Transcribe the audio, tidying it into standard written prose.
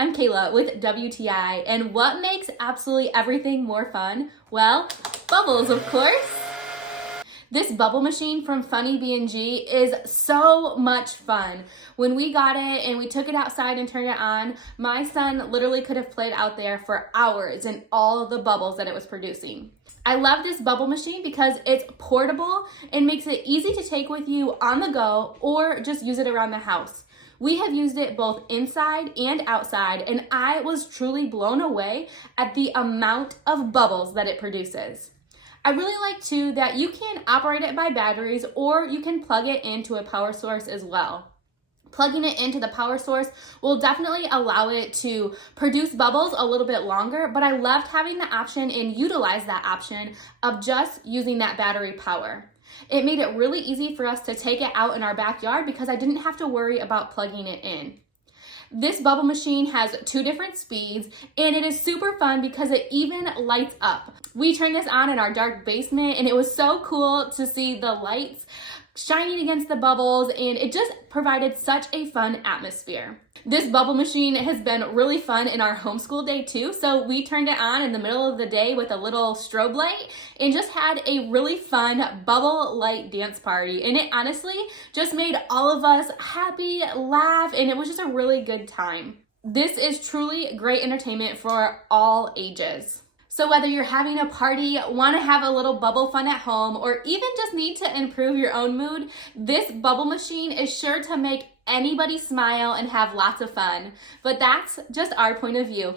I'm Kayla with WTI, and what makes absolutely everything more fun? Well, bubbles, of course. This bubble machine from FUNNYB&G is so much fun. When we got it and we took it outside and turned it on, my son literally could have played out there for hours in all of the bubbles that it was producing. I love this bubble machine because it's portable and makes it easy to take with you on the go or just use it around the house. We have used it both inside and outside, and I was truly blown away at the amount of bubbles that it produces. I really like too that you can operate it by batteries or you can plug it into a power source as well. Plugging it into the power source will definitely allow it to produce bubbles a little bit longer, but I loved having the option and utilize that option of just using that battery power. It made it really easy for us to take it out in our backyard because I didn't have to worry about plugging it in. This bubble machine has 2 different speeds and it is super fun because it even lights up. We turned this on in our dark basement and it was so cool to see the lights shining against the bubbles, and it just provided such a fun atmosphere. This bubble machine has been really fun in our homeschool day too, so we turned it on in the middle of the day with a little strobe light and just had a really fun bubble light dance party, and it honestly just made all of us happy, laugh, and it was just a really good time. This is truly great entertainment for all ages. So whether you're having a party, want to have a little bubble fun at home, or even just need to improve your own mood, this bubble machine is sure to make anybody smile and have lots of fun. But that's just our point of view.